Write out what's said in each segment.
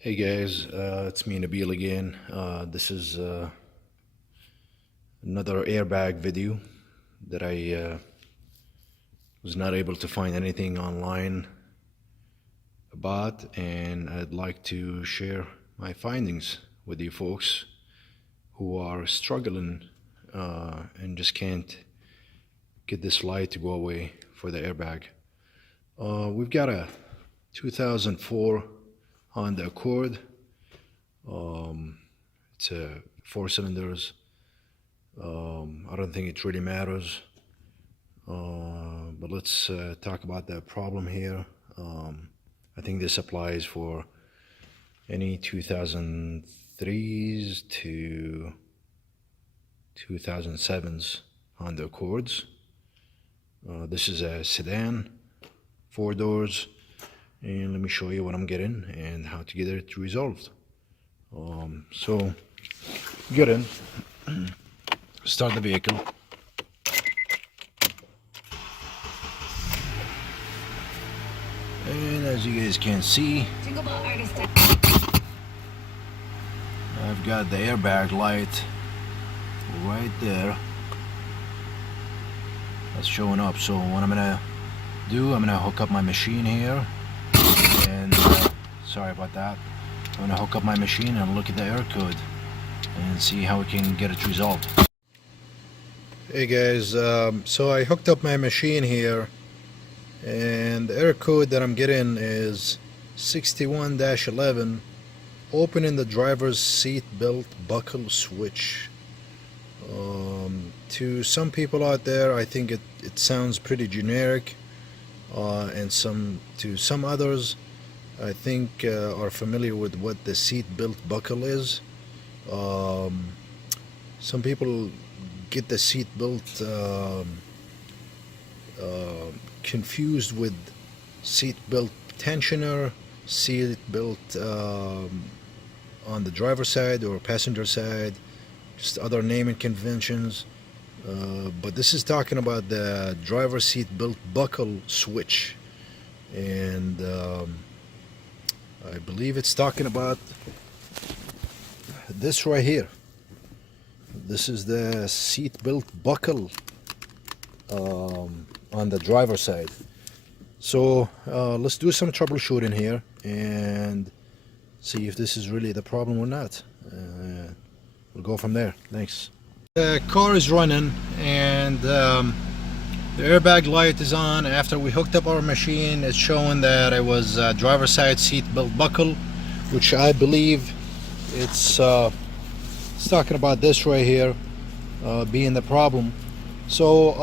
Hey guys, it's me Nabil again. This is another airbag video that I was not able to find anything online about, and I'd like to share my findings with you folks who are struggling and just can't get this light to go away for the airbag. We've got a 2004 Honda Accord. It's a 4 cylinders. I don't think it really matters. But let's talk about the problem here. I think this applies for any 2003s to 2007s Honda Accords. This is a sedan, 4 doors, and let me show you what I'm getting and how to get it resolved. So get in, start the vehicle. And as you guys can see, I've got the airbag light right there. That's showing up. So what I'm gonna do, I'm gonna hook up my machine here, and sorry about that. I'm gonna hook up my machine and look at the error code and see how we can get it resolved. Hey guys, so I hooked up my machine here, and the error code that I'm getting is 61-11, opening the driver's seat belt buckle switch. To some people out there, I think it sounds pretty generic, and to some others, I think are familiar with what the seat belt buckle is. Some people get the seat belt confused with seat belt tensioner, seat belt on the driver's side or passenger side, just other naming conventions. But this is talking about the driver's seat belt buckle switch, and I believe it's talking about this right here. This is the seat belt buckle on the driver's side. So let's do some troubleshooting here and see if this is really the problem or not. We'll go from there. Thanks. The car is running, and the airbag light is on. After we hooked up our machine, it's showing that it was driver's side seat belt buckle, which I believe it's talking about this right here being the problem. So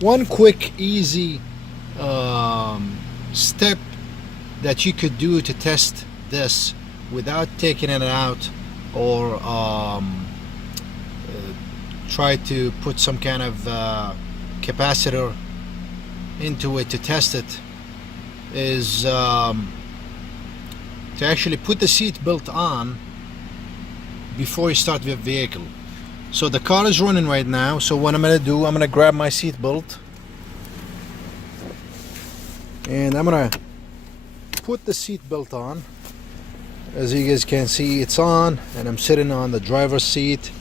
one quick easy step that you could do to test this without taking it out or try to put some kind of capacitor into it to test it is to actually put the seat belt on before you start the vehicle. So the car is running right now, so what I'm gonna do, I'm gonna grab my seat belt and I'm gonna put the seat belt on. As you guys can see, it's on, and I'm sitting on the driver's seat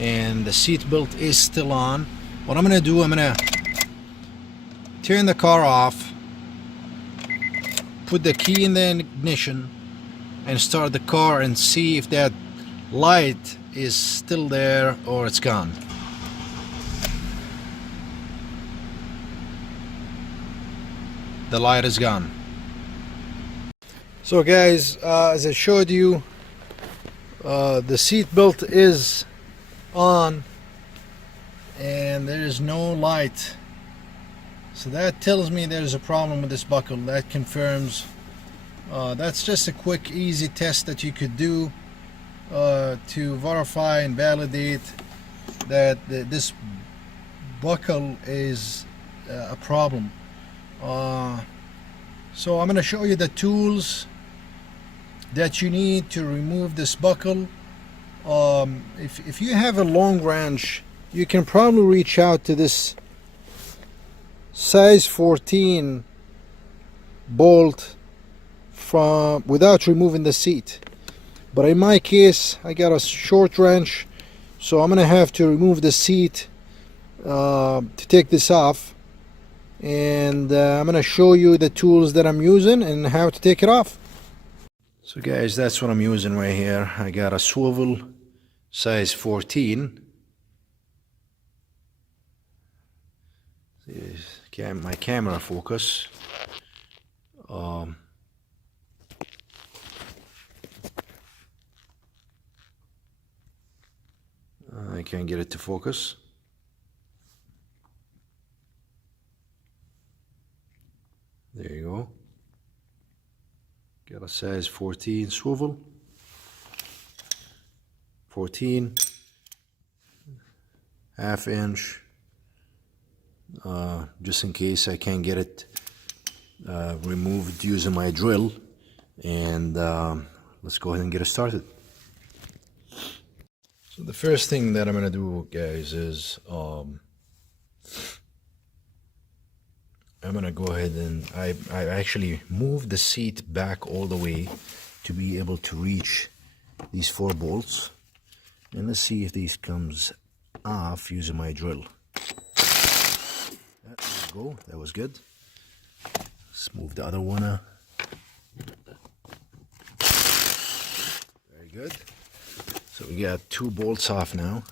and the seat belt is still on. What I'm gonna do, I'm gonna turn the car off, put the key in the ignition and start the car and see if that light is still there or it's gone. The light is gone. So guys, as I showed you, the seat belt is on and there is no light, so that tells me there's a problem with this buckle. That confirms. That's just a quick easy test that you could do to verify and validate that this buckle is a problem. So I'm going to show you the tools that you need to remove this buckle. If you have a long wrench, you can probably reach out to this size 14 bolt from without removing the seat. But in my case, I got a short wrench, so I'm gonna have to remove the seat to take this off, and I'm gonna show you the tools that I'm using and how to take it off. So guys, that's what I'm using right here. I got a swivel size 14. My camera focus. I can't get it to focus. There you go. Got a size 14 swivel. 14, half inch, just in case I can't get it removed using my drill. And let's go ahead and get it started. So the first thing that I'm gonna do, guys, is I'm gonna go ahead and I actually moved the seat back all the way to be able to reach these 4 bolts. And let's see if these comes off using my drill. There we go, that was good. Let's move the other one out. Very good. So we got 2 bolts off now.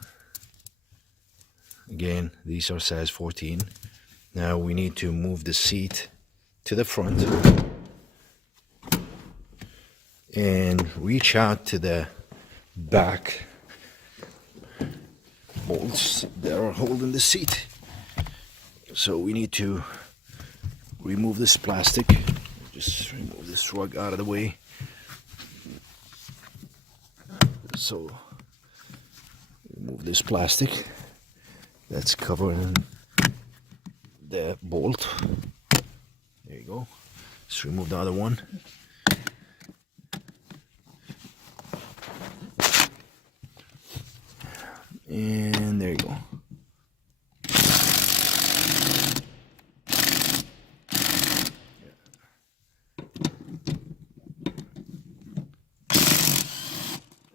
Again, these are size 14. Now we need to move the seat to the front and reach out to the back bolts that are holding the seat. So we need to remove this plastic. Just remove this rug out of the way. So remove this plastic that's covering the bolt. There you go. Let's remove the other one. And there you go.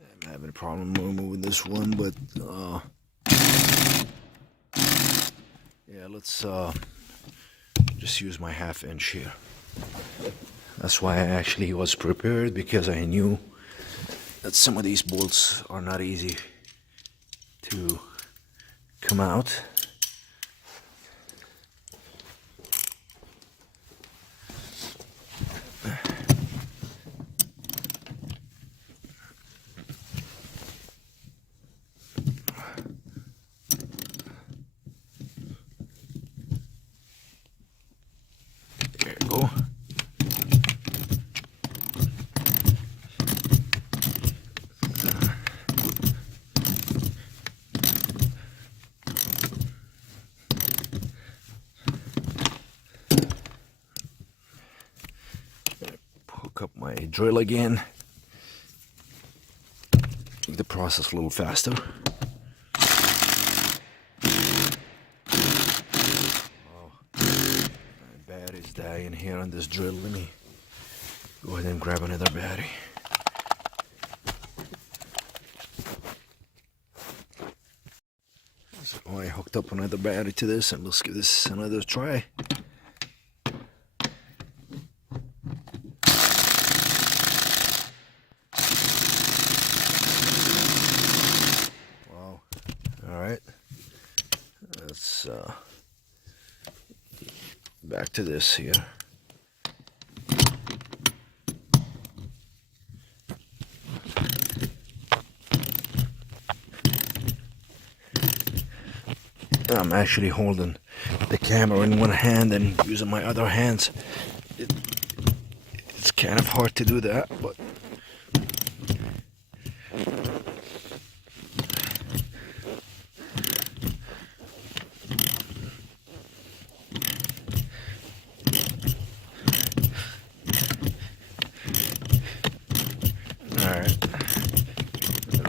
I'm having a problem removing this one, but yeah, let's just use my half inch here. That's why I actually was prepared, because I knew that some of these bolts are not easy to come out. There you go. Hook up my drill again. Make the process a little faster. Oh, my battery's dying here on this drill. Let me go ahead and grab another battery. So I hooked up another battery to this, and let's give this another try. Wow. All right. Let's back to this here. I'm actually holding the camera in one hand and using my other hands. It's kind of hard to do that, but all right.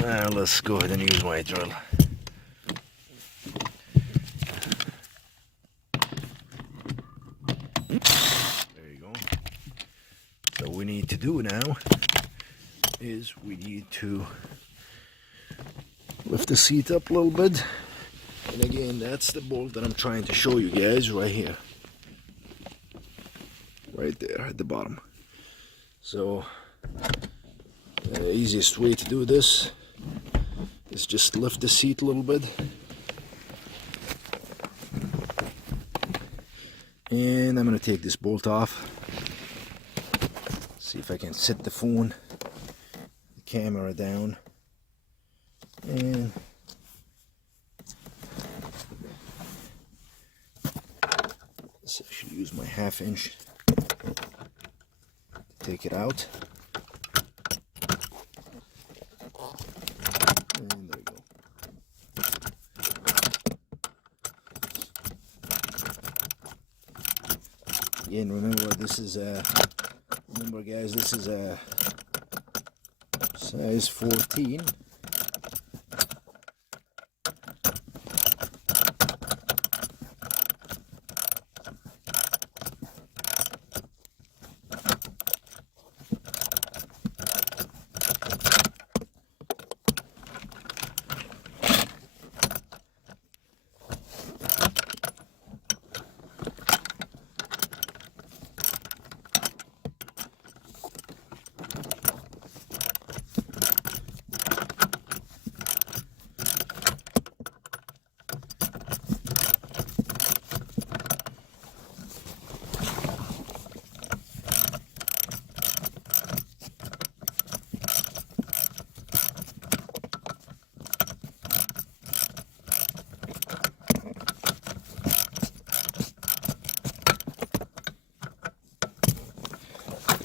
Now let's go ahead and use my drill. What we need to do now is we need to lift the seat up a little bit. And again, that's the bolt that I'm trying to show you guys right here. Right there at the bottom. So the easiest way to do this is just lift the seat a little bit. And I'm going to take this bolt off. See if I can set the phone, the camera down. And let's actually use my 1/2 inch to take it out. And there we go. Again, remember this is remember guys, this is a size 14.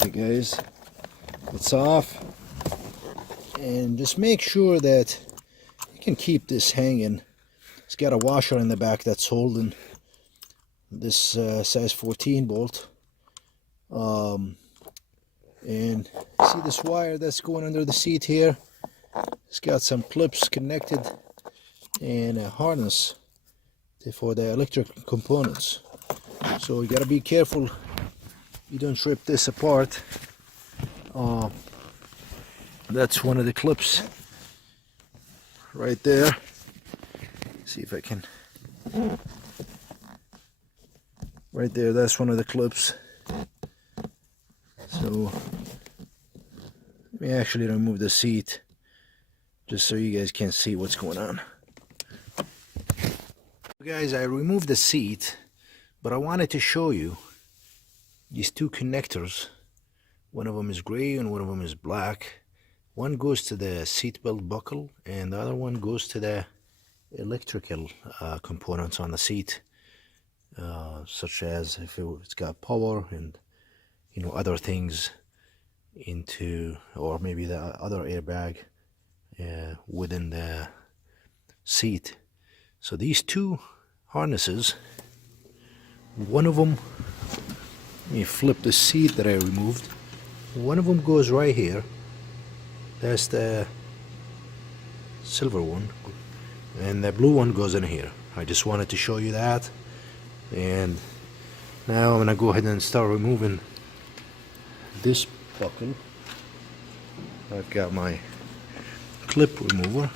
Okay guys, it's off, and just make sure that you can keep this hanging. It's got a washer in the back that's holding this size 14 bolt, and see this wire that's going under the seat here? It's got some clips connected and a harness for the electric components, so you gotta be careful you don't rip this apart. That's one of the clips right there. See if I can. Right there, that's one of the clips. So let me actually remove the seat just so you guys can see what's going on. Guys, I removed the seat, but I wanted to show you these two connectors. One of them is gray and one of them is black. One goes to the seat belt buckle and the other one goes to the electrical components on the seat, such as if it's got power and other things into, or maybe the other airbag within the seat. So these two harnesses, one of them, let me flip the seat that I removed. One of them goes right here. That's the silver one. And the blue one goes in here. I just wanted to show you that. And now I'm going to go ahead and start removing this buckle. I've got my clip remover.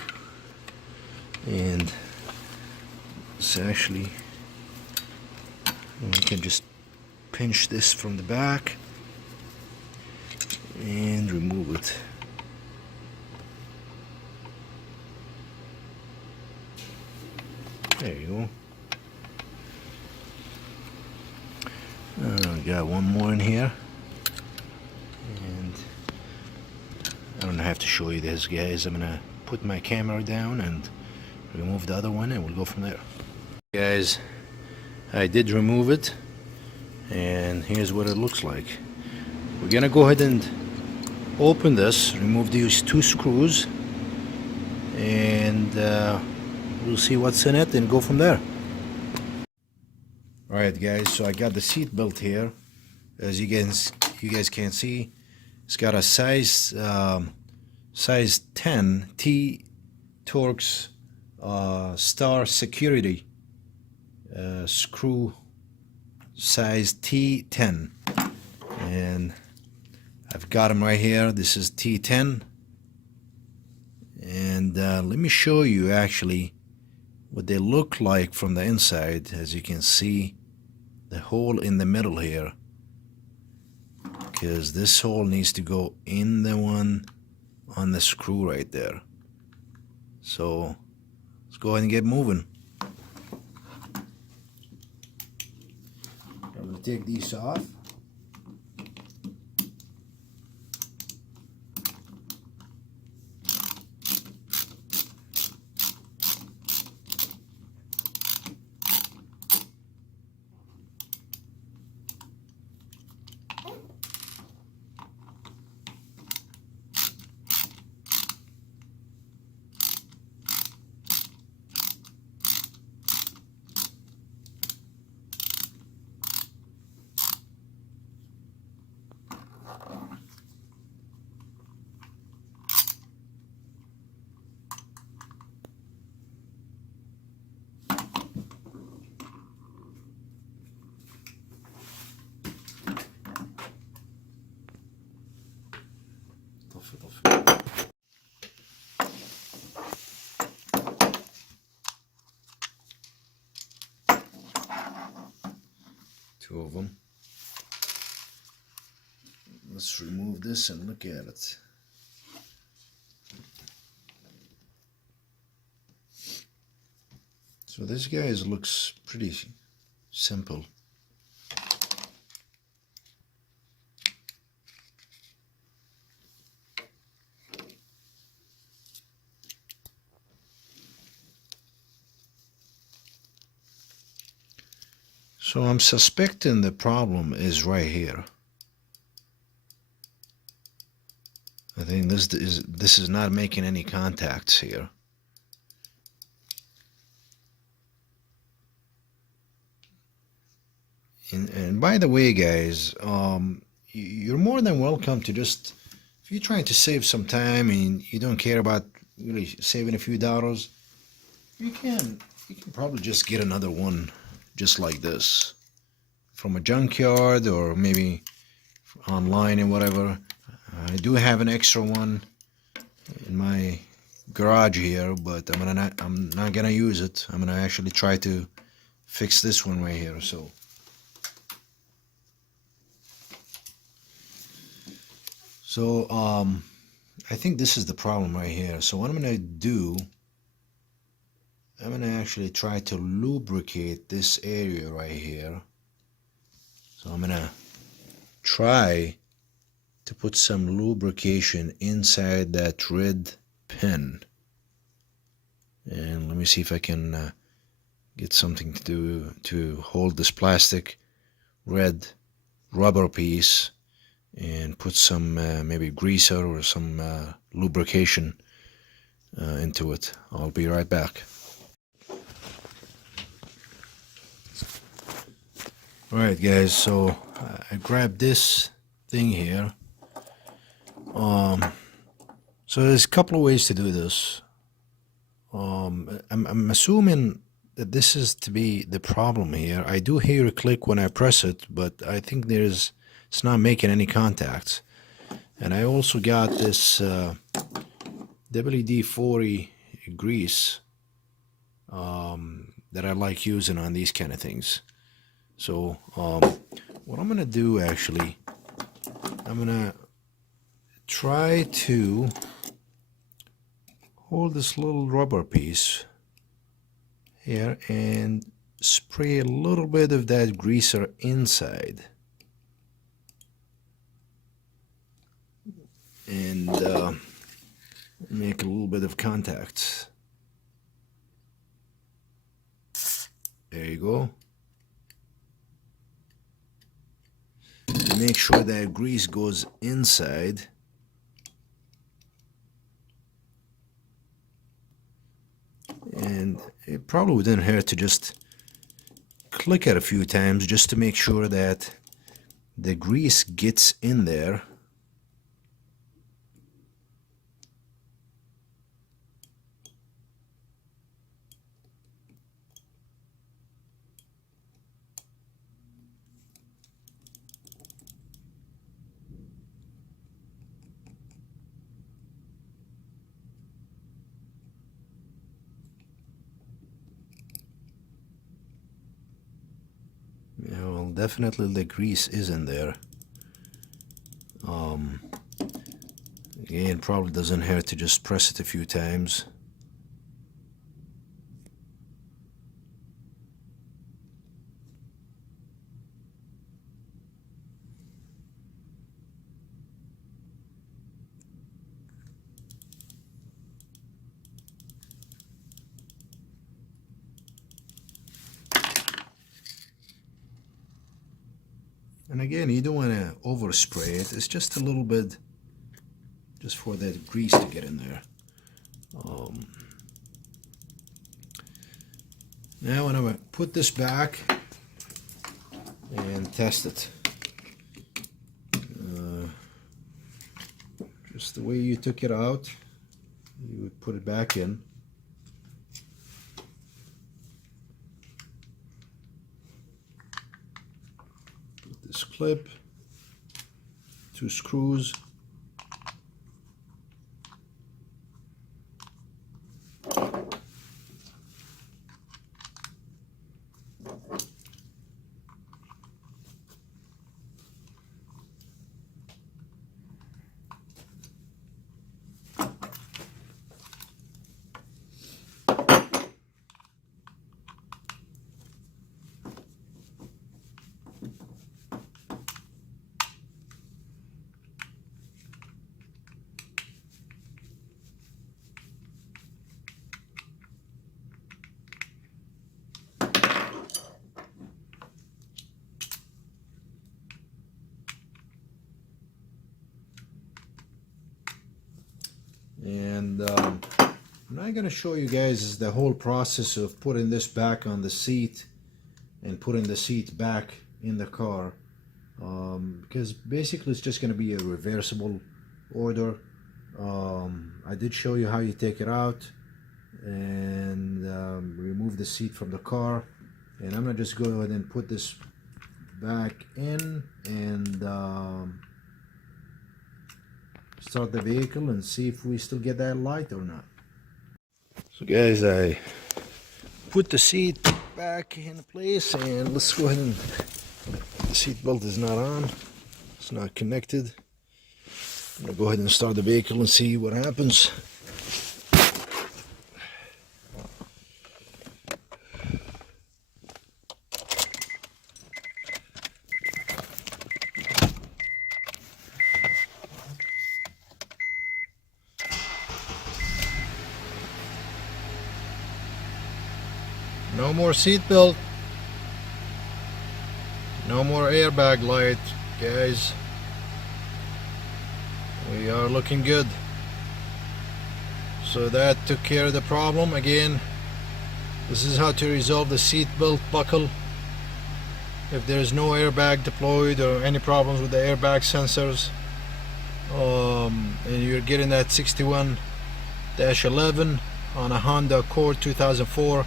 And it's actually, you can just pinch this from the back and remove it. There you go. Got one more in here, and I don't have to show you this, guys. I'm gonna put my camera down and remove the other one, and we'll go from there. Guys, I did remove it, and here's what it looks like. We're gonna go ahead and open this, remove these two screws, and we'll see what's in it and go from there. Alright guys, so I got the seat belt here. As you guys can see, it's got a size 10 T Torx Star Security screw, size T10, and I've got them right here. This is T10, and let me show you actually what they look like from the inside. As you can see, the hole in the middle here, because this hole needs to go in the one on the screw right there. So let's go ahead and get moving. I'm going to take these off. Two of them. Let's remove this and look at it. So this guy looks pretty simple. So I'm suspecting the problem is right here. I think this is not making any contacts here. And by the way, guys, you're more than welcome to just, if you're trying to save some time and you don't care about really saving a few dollars, you can probably just get another one just like this from a junkyard or maybe online and whatever. I do have an extra one in my garage here, but I'm not gonna use it. I'm gonna actually try to fix this one right here. So I think this is the problem right here. So what I'm gonna do, I'm gonna actually try to lubricate this area right here. So I'm gonna try to put some lubrication inside that red pin, and let me see if I can get something to do to hold this plastic red rubber piece and put some maybe greaser or some lubrication into it. I'll be right back. Alright guys, so I grabbed this thing here. So there's a couple of ways to do this. I'm assuming that this is to be the problem here. I do hear a click when I press it, but I think it's not making any contacts. And I also got this WD-40 grease that I like using on these kind of things. So what I'm gonna do actually, I'm gonna try to hold this little rubber piece here and spray a little bit of that greaser inside, and make a little bit of contact. There you go. Make sure that grease goes inside. And it probably wouldn't hurt to just click it a few times just to make sure that the grease gets in there. definitely the grease is in there. Again, probably doesn't hurt to just press it a few times. And again, you don't want to overspray it. It's just a little bit, just for that grease to get in there. Now I'm going to put this back and test it. Just the way you took it out, you would put it back in. This clip, 2 screws, and I'm not going to show you guys the whole process of putting this back on the seat and putting the seat back in the car, because basically it's just going to be a reversible order. I did show you how you take it out and remove the seat from the car, and I'm going to just go ahead and put this back in and start the vehicle and see if we still get that light or not. So guys, I put the seat back in place, and let's go ahead and, the seat belt is not on, it's not connected. I'm gonna go ahead and start the vehicle and see what happens. No more seat belt, no more airbag light, guys. We are looking good. So that took care of the problem. Again, this is how to resolve the seat belt buckle. If there is no airbag deployed or any problems with the airbag sensors, and you're getting that 61-11 on a Honda Accord 2004,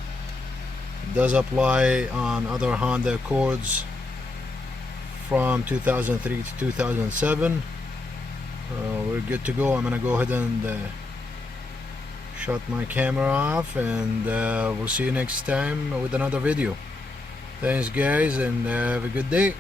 it does apply on other Honda Accords from 2003 to 2007. We're good to go. I'm gonna go ahead and shut my camera off, and we'll see you next time with another video. Thanks guys, and have a good day.